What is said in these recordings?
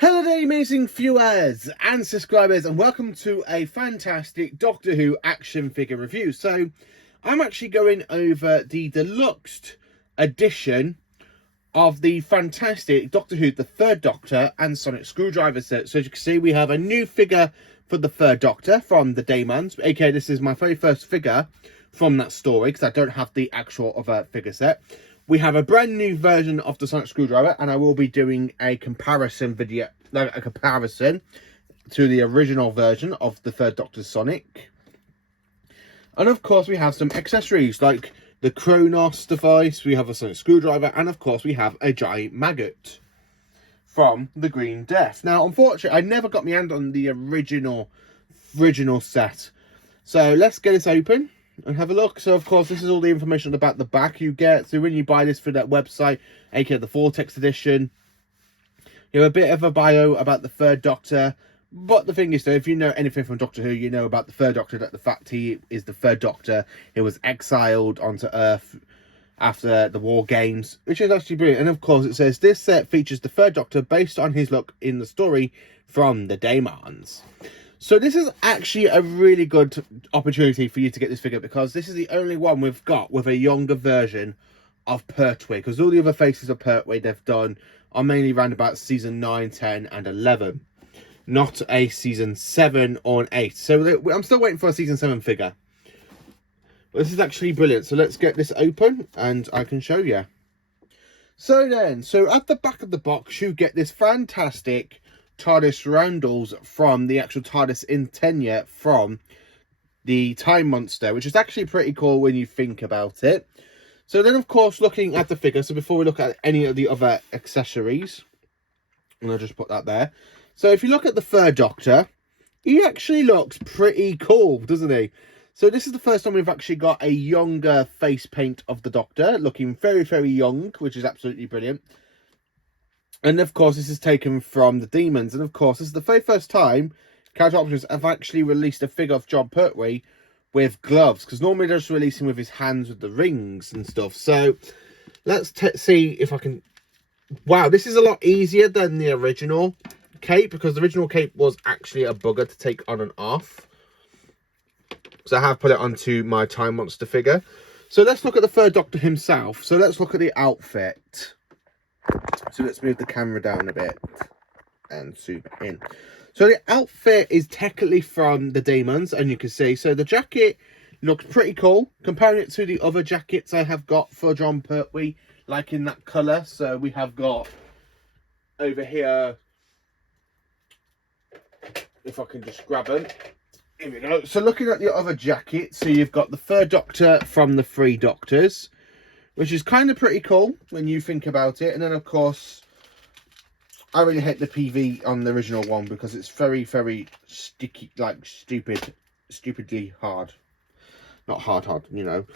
Hello there, amazing viewers and subscribers, and welcome to a fantastic Doctor Who action figure review. So, I'm actually going over the deluxe edition of the fantastic Doctor Who, the Third Doctor and Sonic Screwdriver set. So, as you can see, we have a new figure for the Third Doctor from the Daemons. Okay, this is my very first figure from that story because I don't have the actual other figure set. We have a brand new version of the Sonic Screwdriver, and I will be doing a comparison video, like a comparison to the original version of the Third Doctor's Sonic. And of course, we have some accessories like the Kronos device, we have a Sonic Screwdriver, and of course, we have a giant maggot from the Green Death. Now, unfortunately, I never got my hand on the original set. So let's get this open and have a look. So of course, this is all the information about the back you get. So when you buy this through that website, aka the Vortex edition, you have a bit of a bio about the Third Doctor. But the thing is, though, if you know anything from Doctor Who, you know about the Third Doctor, that the fact he is the Third Doctor. He was exiled onto Earth after the War Games, which is actually brilliant. And of course, it says this set features the Third Doctor based on his look in the story from the Daemons. So this is actually a really good opportunity for you to get this figure, because this is the only one we've got with a younger version of Pertwee, because all the other faces of Pertwee they've done are mainly around about season 9, 10 and 11, not a season 7 or an 8. So I'm still waiting for a season 7 figure. But this is actually brilliant. So let's get this open and I can show you. So at the back of the box you get this fantastic TARDIS roundels from the actual TARDIS in tenure from the Time Monster, which is actually pretty cool when you think about it. So then, of course, looking at the figure, so before we look at any of the other accessories, and I'll just put that there. So if you look at the Third Doctor, he actually looks pretty cool, doesn't he? So this is the first time we've actually got a younger face paint of the Doctor, looking very, very young, which is absolutely brilliant. And of course, this is taken from the Demons. And of course, this is the very first time Character Options have actually released a figure of Jon Pertwee with gloves, because normally they're just releasing with his hands with the rings and stuff. So let's see if I can. Wow, this is a lot easier than the original cape, because the original cape was actually a bugger to take on and off. So I have put it onto my Time Monster figure. So let's look at the Third Doctor himself. So let's look at the outfit. So let's move the camera down a bit and zoom in. So the outfit is technically from the Daemons, and you can see. So the jacket looks pretty cool. Comparing it to the other jackets I have got for Jon Pertwee, like in that colour. So we have got over here, if I can just grab them. Here we go. So looking at the other jacket, so you've got the Third Doctor from the Three Doctors, which is kind of pretty cool when you think about it. And then, of course, I really hate the PV on the original one because it's very, very sticky, like stupidly hard. Not hard, you know.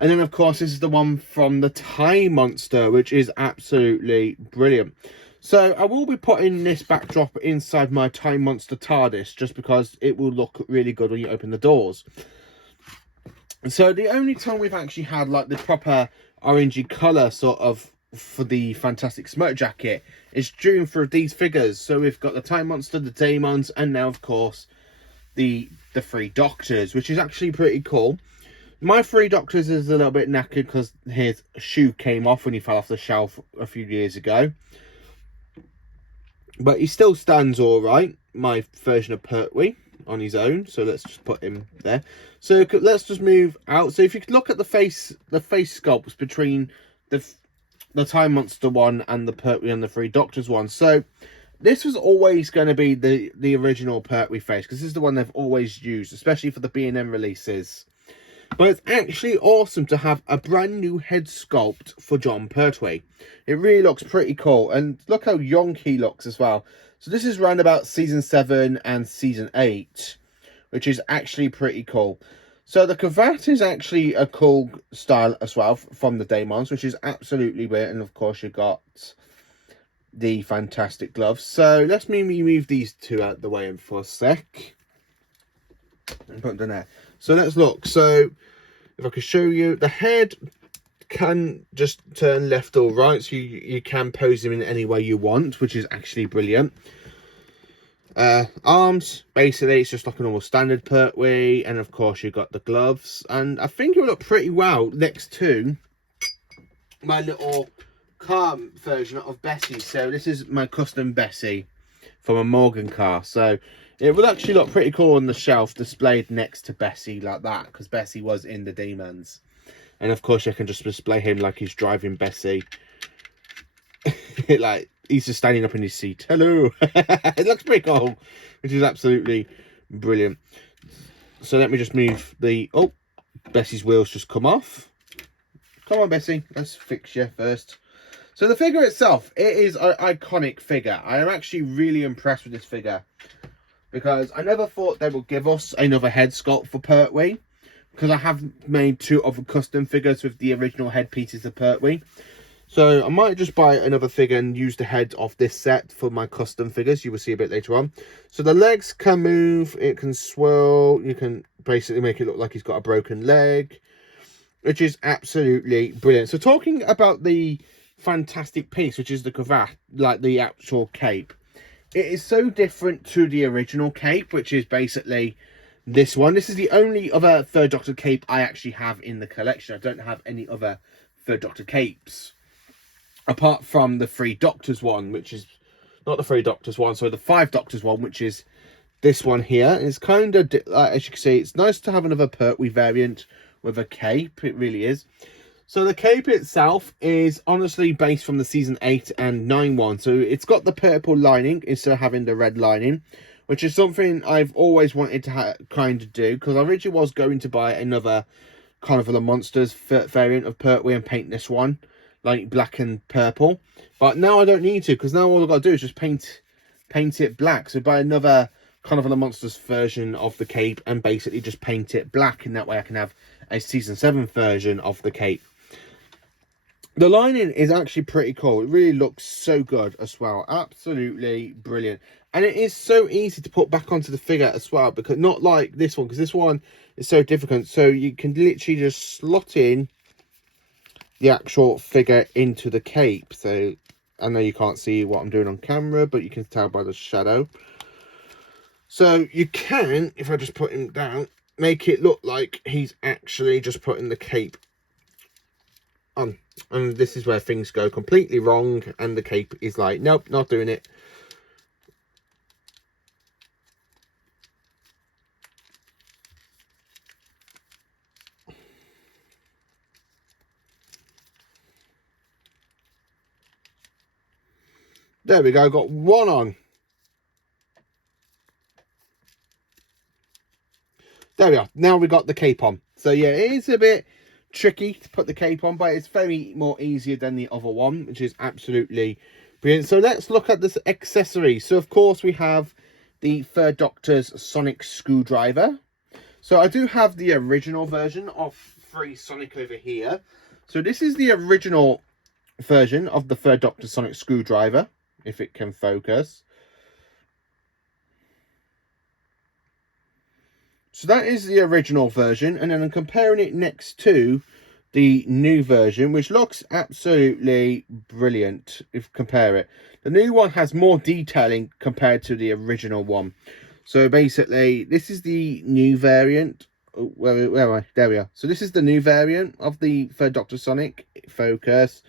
And then, of course, this is the one from the Time Monster, which is absolutely brilliant. So I will be putting this backdrop inside my Time Monster TARDIS just because it will look really good when you open the doors. So the only time we've actually had like the proper orangey colour sort of for the fantastic smoke jacket is during for these figures. So we've got the Time Monster, the Daemons, and now of course the Three Doctors, which is actually pretty cool. My Three Doctors is a little bit knackered because his shoe came off when he fell off the shelf a few years ago, but he still stands all right. My version of Pertwee on his own, so let's just put him there. So let's just move out. So if you could look at the face sculpts between the Time Monster one and the Pertwee and the Three Doctors one. So this was always going to be the original Pertwee face, because this is the one they've always used, especially for the B&M releases. But it's actually awesome to have a brand new head sculpt for Jon Pertwee. It really looks pretty cool, and look how young he looks as well. So this is around about season 7 and season 8, which is actually pretty cool. So the cravat is actually a cool style as well from the Daemons, which is absolutely weird. And of course you got the fantastic gloves. So let's move these two out the way for a sec. And put them there. So let's look. So if I can show you, the head can just turn left or right, so you can pose him in any way you want, which is actually brilliant. Arms, basically it's just like a normal standard Pertwee, and of course you've got the gloves, and I think it will look pretty well next to my little car version of Bessie. So this is my custom Bessie from a Morgan car, so it would actually look pretty cool on the shelf displayed next to Bessie like that, because Bessie was in the Demons. And of course you can just display him like he's driving Bessie. Like he's just standing up in his seat. Hello. It looks pretty cool, which is absolutely brilliant. So let me just move the... Oh, Bessie's wheels just come off. Come on, Bessie. Let's fix you first. So the figure itself, it is an iconic figure. I am actually really impressed with this figure, because I never thought they would give us another head sculpt for Pertwee, because I have made 2 other custom figures with the original head pieces of Pertwee. So I might just buy another figure and use the head of this set for my custom figures. You will see a bit later on. So the legs can move, it can swirl, you can basically make it look like he's got a broken leg, which is absolutely brilliant. So talking about the fantastic piece, which is the cravat, like the actual cape, it is so different to the original cape, which is basically this one. This is the only other Third Doctor cape I actually have in the collection. I don't have any other Third Doctor capes, apart from the 3 Doctors one, which is not the 3 Doctors one, so the 5 Doctors one, which is this one here. It's kind of, as you can see, it's nice to have another Pertwee variant with a cape. It really is. So the cape itself is honestly based from the season 8 and 9 one. So it's got the purple lining instead of having the red lining, which is something I've always wanted to kind of do, because I originally was going to buy another Carnival of Monsters variant of Pertwee and paint this one like black and purple, but now I don't need to, because now all I've got to do is just paint it black. So buy another Carnival of Monsters version of the cape and basically just paint it black, and that way I can have a season 7 version of the cape. The lining is actually pretty cool. It really looks so good as well. Absolutely brilliant. And it is so easy to put back onto the figure as well, because not like this one, because this one is so difficult. So you can literally just slot in the actual figure into the cape. So I know you can't see what I'm doing on camera, but you can tell by the shadow. So you can, if I just put him down, make it look like he's actually just putting the cape on. And this is where things go completely wrong, and the cape is like, nope, not doing it. There we go, got one on. There we are. Now we got the cape on. So yeah, it is a bit tricky to put the cape on, but it's very more easier than the other one, which is absolutely brilliant. So let's look at this accessory. So of course we have the Third Doctor's sonic screwdriver. So I do have the original version of 3 Sonic over here. So this is the original version of the Third Doctor sonic screwdriver, if it can focus. So that is the original version, and then I'm comparing it next to the new version, which looks absolutely brilliant if you compare it. The new one has more detailing compared to the original one. So basically, this is the new variant. Oh, where am I? There we are. So this is the new variant of the Third Doctor Sonic Focus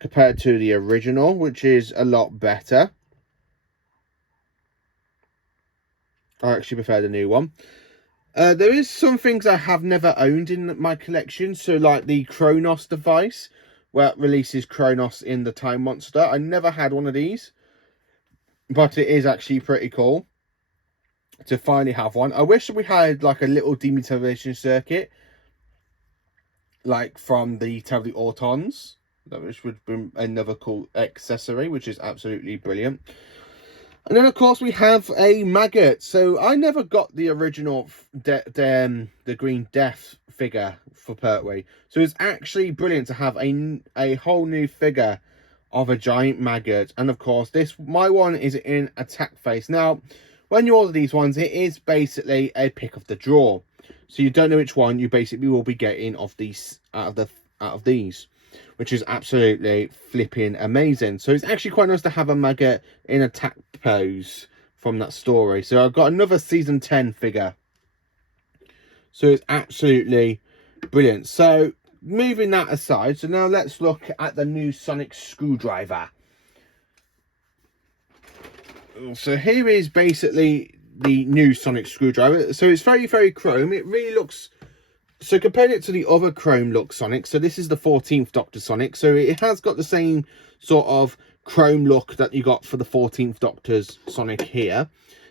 compared to the original, which is a lot better. I actually prefer the new one. There is some things I have never owned in my collection. So like the Kronos device, where it releases Kronos in the Time Monster. I never had one of these, but it is actually pretty cool to finally have one. I wish we had like a little dematerialization circuit, like from the Tell the Autons, which would be another cool accessory, which is absolutely brilliant. And then, of course, we have a maggot. So I never got the original the Green Death figure for Pertwee. So it's actually brilliant to have a whole new figure of a giant maggot. And, of course, my one is in attack face. Now, when you order these ones, it is basically a pick of the draw. So you don't know which one you basically will be getting of these out of these. which is absolutely flipping amazing. So it's actually quite nice to have a maggot in attack pose from that story. So I've got another season 10 figure. So it's absolutely brilliant. So moving that aside, so now let's look at the new Sonic screwdriver. So here is basically the new Sonic screwdriver. So it's very, very chrome. It really looks... So compared it to the other chrome look Sonic, so this is the 14th Doctor Sonic. So it has got the same sort of chrome look that you got for the 14th Doctor's Sonic here.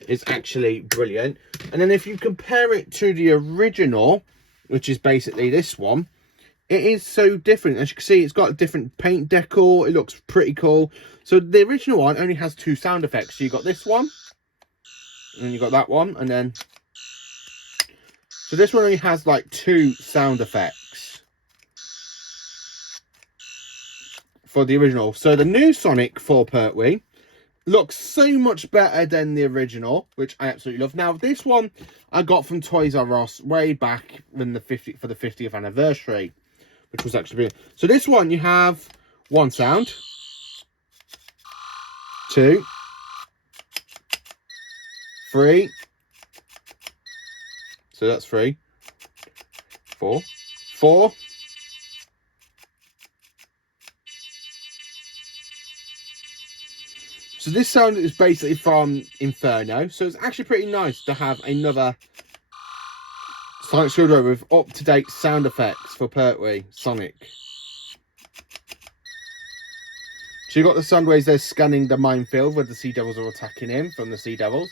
It's actually brilliant. And then if you compare it to the original, which is basically this one, it is so different. As you can see, it's got a different paint decor. It looks pretty cool. So the original one only has 2 sound effects. So you got this one, and you got that one, and then... So this one only has like 2 sound effects for the original. So the new Sonic for Pertwee looks so much better than the original, which I absolutely love. Now this one I got from Toys R Us way back when the 50th anniversary, which was actually brilliant. So this one you have 1 sound, 2, 3. So that's 3, 4, 4. So this sound is basically from Inferno. So it's actually pretty nice to have another Sonic screwdriver with up-to-date sound effects for Pertwee Sonic. So you got the sound waves there scanning the minefield where the Sea Devils are attacking him from the Sea Devils.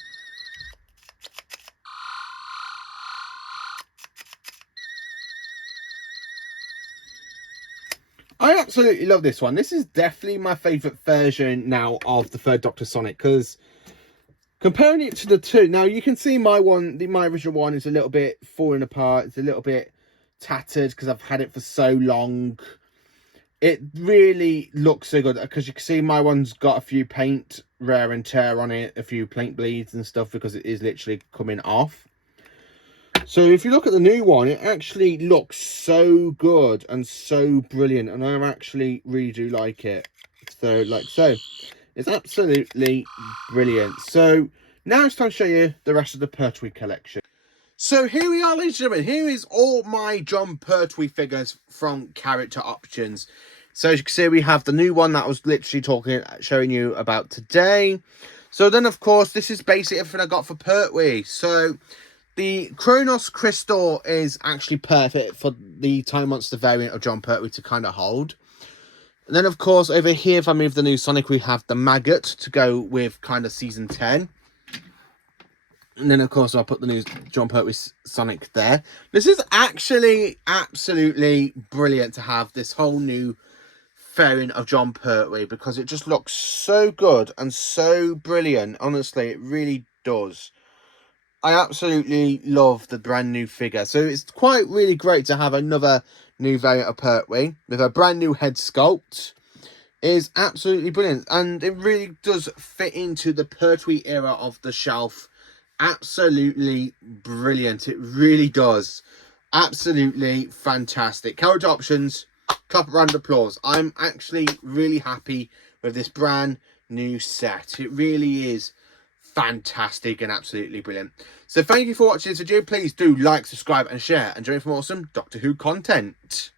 I absolutely love this one. This is definitely my favourite version now of the 3rd Doctor Sonic, because comparing it to the 2, now you can see my original one is a little bit falling apart. It's a little bit tattered because I've had it for so long. It really looks so good because you can see my one's got a few paint wear and tear on it, a few paint bleeds and stuff because it is literally coming off. So if you look at the new one, it actually looks so good and so brilliant, and I actually really do like it. So it's absolutely brilliant. So now it's time to show you the rest of the Pertwee collection. So here we are, ladies and gentlemen. Here is all my Jon Pertwee figures from Character Options. So as you can see, we have the new one that I was literally showing you about today. So then, of course, this is basically everything I got for Pertwee. So the Kronos Crystal is actually perfect for the Time Monster variant of Jon Pertwee to kind of hold. And then, of course, over here, if I move the new Sonic, we have the Maggot to go with kind of Season 10. And then, of course, I'll put the new Jon Pertwee Sonic there. This is actually absolutely brilliant to have this whole new variant of Jon Pertwee, because it just looks so good and so brilliant. Honestly, it really does. I absolutely love the brand new figure. So it's quite really great to have another new variant of Pertwee with a brand new head sculpt. It is absolutely brilliant. And it really does fit into the Pertwee era of the shelf. Absolutely brilliant. It really does. Absolutely fantastic. Character Options, clap a round of applause. I'm actually really happy with this brand new set. It really is fantastic and absolutely brilliant. So thank you for watching this video. Please do like, subscribe and share, and join for more awesome Doctor Who content.